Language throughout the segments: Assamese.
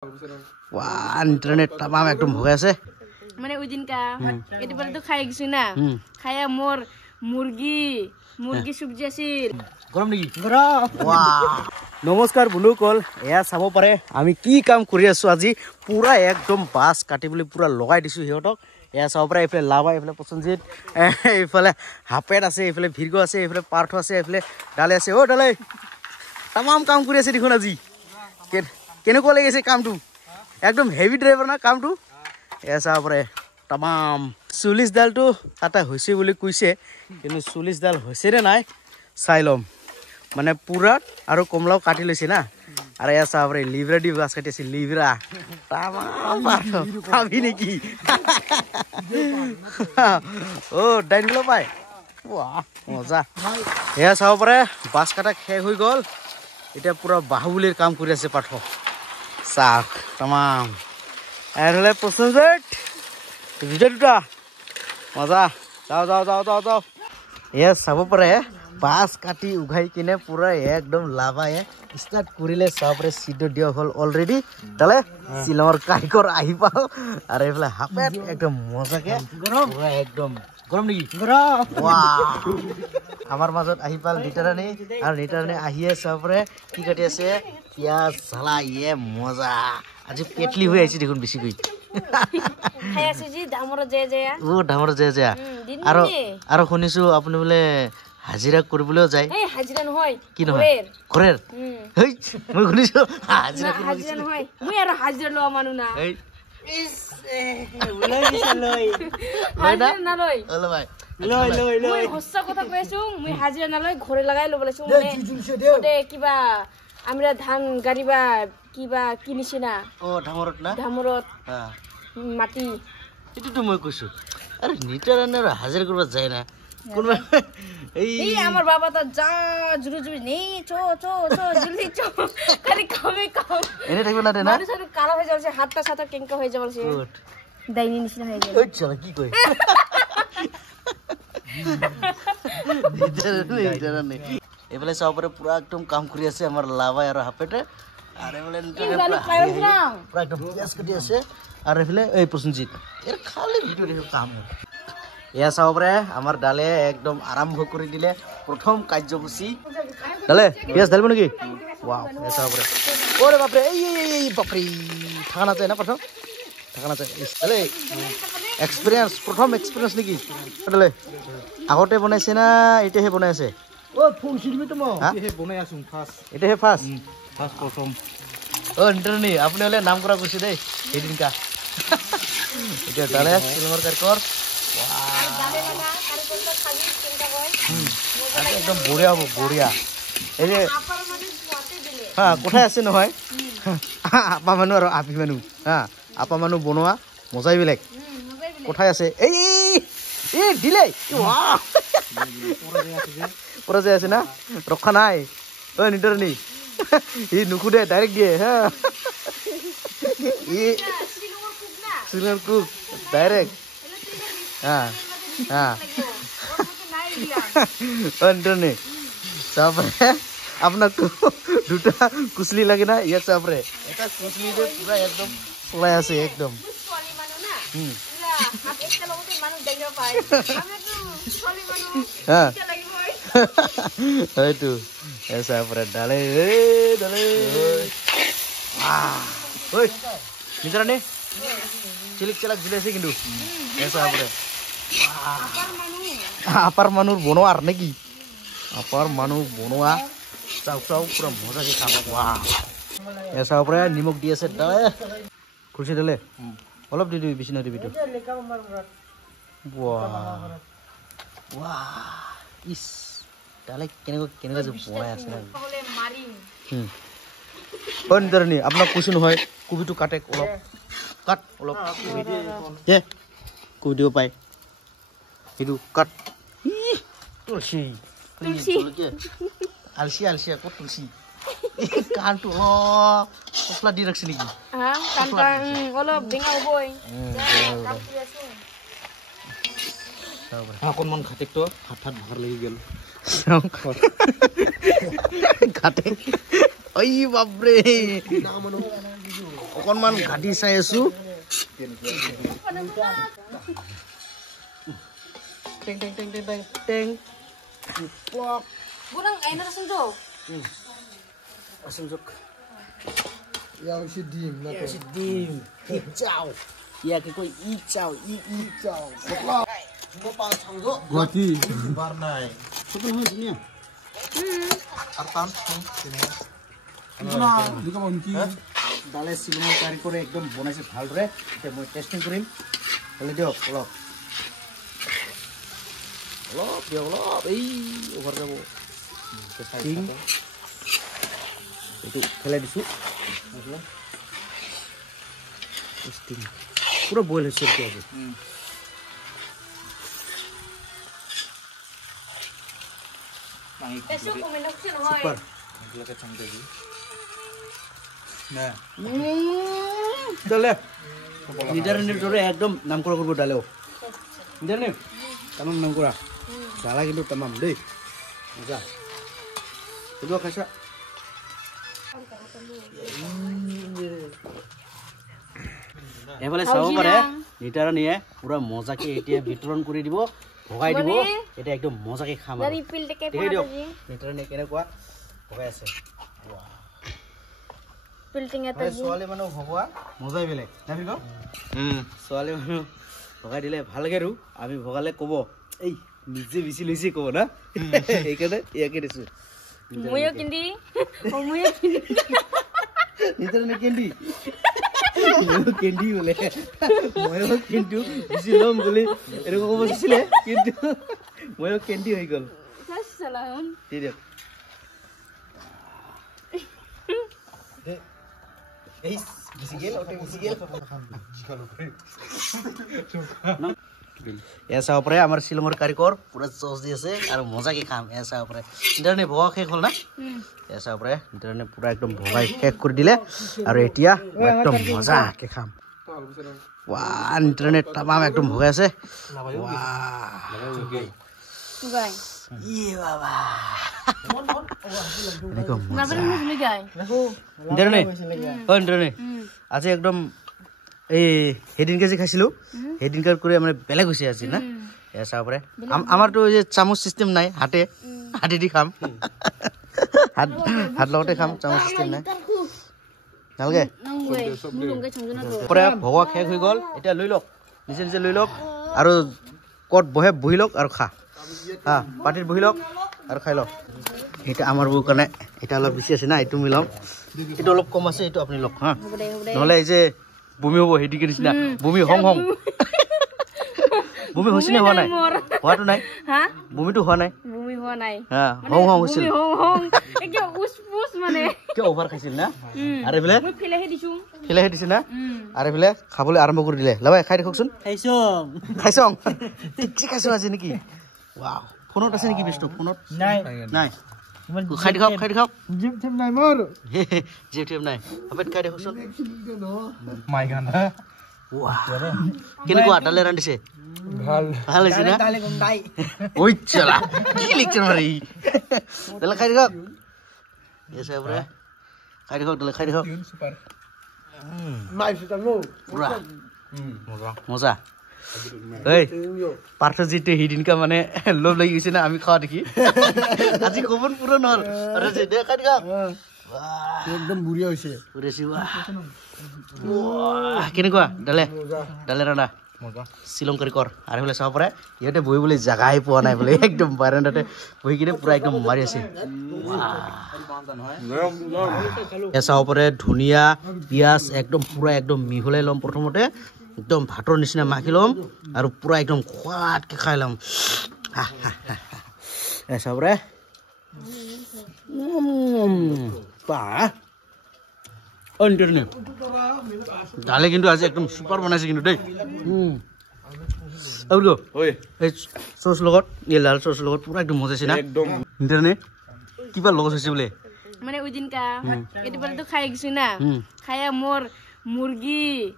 Wah, internet tamam ekdom हो गया से मैंने उस दिन का ये बार तो खाए किसी ना खाया मोर मुर्गी सब्जी আছিল গরম নেকি वाह নমস্কাৰ বন্ধুসকল এয়া চাব পাৰে আমি কি কাম কৰি আছো আজি পুৰা একদম বাস কাটিবলৈ পুৰা লগাই দিছো হিহঁতক এয়া চাব পাৰে এফালে লাভা এফালে পছনজিত এফালে হাপেট আছে এফালে ভিৰগো আছে এফালে পাৰ্থ আছে এফালে ডালে আছে ও ডালে tamam কাম কৰি আছে দেখোন আজি কেনেকুৱা লাগিছে কামটো একদম হেভি ড্ৰাইভাৰ না কামটো এয়া চাব পাৰে tamam 40 ডালটো আটা হৈছে বুলি কৈছে কিন্তু 40 ডাল হৈছে নে নাই চাই লম মানে পুরা আর কমলাও কাটি লইছে না আর এয়া চাব রে লিভরা দি গাছ কাটিছে লিভরা tamam পাবি নাকি ও ডাইনগুলো পাই বাহ মজা এয়া চাব পাৰে বাস কাটা শেষ হৈ গল এটা পুৰা বাহুবলীৰ কাম কৰি আছে পাঠ চাক tamam এরলে পছন্দ ভিডিওটা মজা যাও যাও যাও যাও যাও এয়া চাব পাৰে বাস কাটি উঘাই কিনে পুরা একদম লাভায় স্টার্ট করিলে সবরে সিড দিয়া হল অলরেডি তাহলে সিলমর কাইকর আহি পাও আর এফলে হাপেট একদম মজাকে পুরা একদম গরম নেকি গরম ওয়াও আমার মাজত আহি পাল লিটারানি আর লিটারানি আহিয়ে সবরে কি কাটি আছে পিয়াজ ঝালা ইয়ে মজা আজি পেটলি হৈ আইছি দেখুন বেশি কই খাই আছে জি ডামৰ জে জে ও ডামৰ জে জে আৰু শুনিছো আপুনি বলে হাজিরা করবলেও যায় এই হাজিরা নহয় কি নহয় ঘরের হেই মই শুনিছো হাজিরা করব হাজিরা নহয় মই আর হাজিরা লওয়া মানু না এই ইস লই দিছ লই হাজিরা না লই ওলে ভাই লই লই লই মই হস্সা কথা কইছো মই হাজিরা না লই ঘরে লাগাই লবলেছো মানে ওতে কিবা আমরা ধান গাড়িবা কিবা কিনিছি না ও ধামরত না ধামরত হ্যাঁ মাটি এটু তো মই কইছো আরে নিটারানের হাজিরা করব যায় না কোনবা এই আমার বাবা তো যা জুরু জুরু নেই চো চো চো জলদি চো খালি কামে কাম এনে থাকবে না রে না মানুষ কালো হয়ে যাচ্ছে হাতটা সাথে কেঙ্কা হয়ে যাচ্ছে দাইনি নিছিনা হয়ে যাবে ওই চল কি কই নিটারানে এবেলে সবরে পুরা একদম কাম করি আছে আমার লাভা আর হাপেটে আর এবেলে পুরা একদম পিয়াজ কাটি আছে আর এবেলে এই প্রসঞ্জিত এর খালি ভিডিও দেখে কাম এয়া চাব পাৰে আমাৰ ডালে একদম আৰম্ভ কৰি দিলে প্ৰথম কাৰ্যসূচী ডালে পিয়াজ ঢালিব নেকি ওয়াও এয়া চাব পাৰে ওৰে বাপৰে এই বাপৰে থাকা নাযায় না প্ৰথম থাকা নাযায় ডালে এক্সপিৰিয়েন্স প্ৰথম এক্সপিৰিয়েন্স নেকি ডালে আগতে বনাইছে না এতিয়াহে বনাই আছে ও ফোন শিলবি তো মই এহে বনাই আছো ফার্স্ট এতিয়াহে ফার্স্ট প্রথম ও ইন্টারনি আপনি হলে নাম করা কইছে দেই এদিনকা এটা ডালে সিলভার কারকর একদম বঢ়িয়া হ'ব বঢ়িয়া এই যে হ্যাঁ কোথায় আছে নহয় আপা মানুহ আৰু আপি মানুহ হা আপা মানুহ বনোৱা মজাই বেলেগ কোথায় আছে এই এই দিলে পুরা যে আছে না রক্ষা নাই ও নিটরনি এই নুকুদে ডাইরেক্ট দিয়ে হ্যাঁ এই সিলভার কুক ডাইরেক্ট হ্যাঁ হ্যাঁ নিটরনি তারপরে আপনার তো দুটা কুচলি লাগে না ইয়ার তারপরে এটা কুচলি যে পুরা একদম চলাই আছে একদম হ্যাঁ itu esa pura dale dale oi mitra nih cilik cilak jule sih kindu esa pura apar manur bono ar negi apar manu bono a chau chau pura moja ke khaba wah esa pura nimok di ase dale kursi dale olop di bisina di video wah wah is ডালে কেনেকৈ যে বনাই আছে বন্ধুনি আপোনাক কৈছো নহয় কবিটো কাটে অলপ কাট অলপ এ কবি দিব পাই এইটো কাট তুলসী আলসি আলসি কত তুলসী কানটো পছলা দি ৰাখছি নেকি হ্যাঁ কানটা অলপ ডিঙা হবই অকণমান খাটেক তো হাত ভাৰ লাগি গেল খাটেক ওই বাপরে অকণমান ঘাটি চাই আছো টেং টেং টেং টেং টেং টেং পক Burang aina rasung jo. Asung jok Yang si dim na ya si dim hijau ya cái coi hijau hijau Mo pa chang zo. Goti Bar nai. Sopan ho dunia Artan sini. Nah, dika bonki dale silmo kari kore ekdom bonaise bhal re te moi testing korim hole diok olop ei over jabo ting itu phele disu testing pura boil hoise ki aje Esok kumenok sin hoy. super Lagi chang deji. Nah. dale নিদারনের ধরে একদম নাম করা করব ডালেও নিদারনে tamam নাম করা ডালা কিন্তু tamam দেই মজা তুই খাইছা এফালে চাও পারে নিদার নিয়ে পুরা মজাকে এতিয়া বিতরণ কৰি দিব ভগাই দিব এটা একদম মজাকে খাম Dari pil teke দেখি দিও pa ji. নিদার নে কেনে কোৱা ভগাই আছে Pil tinga ta ji. ছোৱালী মানুহ ভগোৱা মজাই বেলেগ না ফিকো ছোৱালী মানুহ ভগাই দিলে ভালকে ৰু আমি ভগালে কব এই নিজে বিচি লৈছি কব না এইকাৰণে ইয়াকে দিছো Muyo kindi. Oh muyo kindi. Neither নে কেন্ডি ময়ো কেন্ডি বলে ময়ো কিন্তু বিচি লম বলে এরকম কব দিছিলে কিন্তু ময়ো কেন্ডি হৈ গল Salam. ঠিক আছে এই বিচি গেল ওটা বিচি গেল এসা উপরে আমার শিলংর কারিগর পুরো সস দিয়েছে আর মজা কি খাম এসা উপরে ইন্টারনেট ভগা শেষ হল না এসা উপরে ইন্টারনেট পুরো একদম ভগাই শেষ করে দিলে আর এতিয়া একদম মজা কে খাম ওয়া ইন্টারনেট তামাম একদম ভগাই আছে ওয়া Gai. ইয়ে বাবা দেখো Kenapa ni beli gai? Internet ও ইন্টারনেট আজি একদম এই হেডিনকে যে খাইছিলো হেডিনকার করে মানে বেলেগ হইছে আজি না এসা উপরে আমার তো ওই যে চামচ সিস্টেম নাই হাতে হাতে দি খাম হাত লগতে খাম চামচ সিস্টেম নাই নালগে Nang gai. Mulung gai changjuna do. পরে ভগা শেষ হৈ গল এটা লৈ লওক নিজে নিজে লৈ লওক আৰু কত বহে বহি লওক আৰু খা হা পাটিত বহি লওক আৰু খাই লওক এটা আমাৰ বউ কাৰণে এটা অলপ বেছি আছে না এইটো মিলাম এইটো অলপ কম আছে এইটো আপুনি লওক হা নহলে এই যে বমি হ'ব হেডিকে নিচিনা বমি হং হং বমি হৈছে নে হোৱা নাই হোৱাটো নাই Ha? বমিটো হোৱা নাই Bumi hoa nai. হা হং হং হৈছিল Bumi hong hong. Ekyo us mane. কিয় অভাৰ খাইছিল না আৰু এইফালে Moi pile he disu. খেলে দিছে না আৰু এইফালে খাবলৈ আৰম্ভ কৰি দিলে লাবাই খাই দেখকচোন খাইছং ঠিক খাইছ আজি নেকি ৱাও ফোনত আছে নেকি বিষ্ণু ফোনত নাই নাই খাই দেখাওক Jim tem nai mor. জিপ টিপ নাই হবে খাই দেখকচোন Mai gan. ৱা কেনেকুৱা ডালে ৰান্ধিছে Bhal. ভাল হৈছে না ঐ চলা কি লিখছে মাৰি ডালে খাই দেখক এসে পৰে খাই দেখক ডালে খাই দেখক Super. Mai sudah lo. পুৰা মজা এই পাৰ্থ যিটো হিডিনকা মানে লোভ লাগি গৈছে না আমি খাওয়া দেখি আজি কবন পুরো নল আরে যে দেখা দেখা Ekdom buria hoise. পুরেছি কেনেকুৱা ডালে ডালে ৰান্ধা শ্ৰীলংকাৰী কৰ আৰু বোলে চাব পাৰে ইহঁতে বহিবলৈ জাগাই পোৱা নাই বোলে একদম বাৰাণ্ডাতে বহি কিনে পুৰা একদম মাৰি আছে চাব পাৰে ধুনীয়া পিঁয়াজ একদম পুৰা একদম মিহলাই ল'ম প্ৰথমতে একদম ভাতৰ নিচিনা মাখি ল'ম আৰু পুৰা একদম সোৱাদকৈ খাই ল'ম চাব পাৰে ডালে কিন্তু আজি একদম সুপাৰ বনাইছে কিন্তু দেই এই চচ লগত এই লাল চচ লগত পুৰা একদম মজাইছে না ইণ্টাৰনেট কিবা লগত হৈছে বোলে Mane ujin ka. Edi pare to khai gisu na. Khaya mor murgi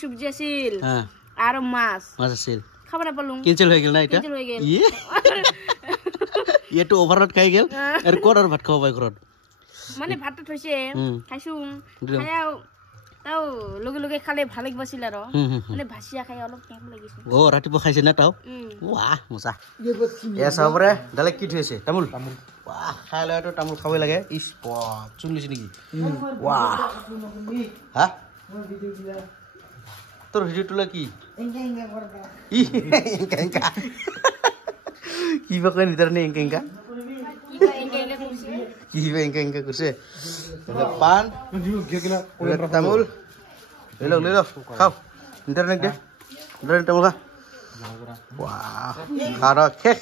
subji asil. Aro mas. মাছ আছিল Khabar palung. কেঞ্চেল হৈ গেল না এটা Cancel হৈ গেল। ইয়ে ইয়েটো অভাৰত খাই গেল আৰু ক'ত আৰু ভাত খাব পাই ঘৰত Mane bhat those. Khaisung. Khaya তাও লগে লগে খালে ভাল লাগিব আছিল আৰু মানে ভাচিয়া খাই অলপ টেম লাগিছে ৰাতিপুৱা খাইছে না তাও ৱাহ মজা এয়া চাব পাৰে ডাইৰেক্ট কি থৈছে তামোল ৱাহ খাই লয়তো তামোল খাবই লাগে ইছ চুন লৈছে নেকি ৱাহ হা তোৰ ভিডিঅ'টো কি কিবা কয় নিতাৰ নে এংকা কিবা এংকা কৰিছে পাণ তামোল লৈ লওক খাওক ইণ্টাৰনেট দে তামোল খা ৱাহ খা শেষ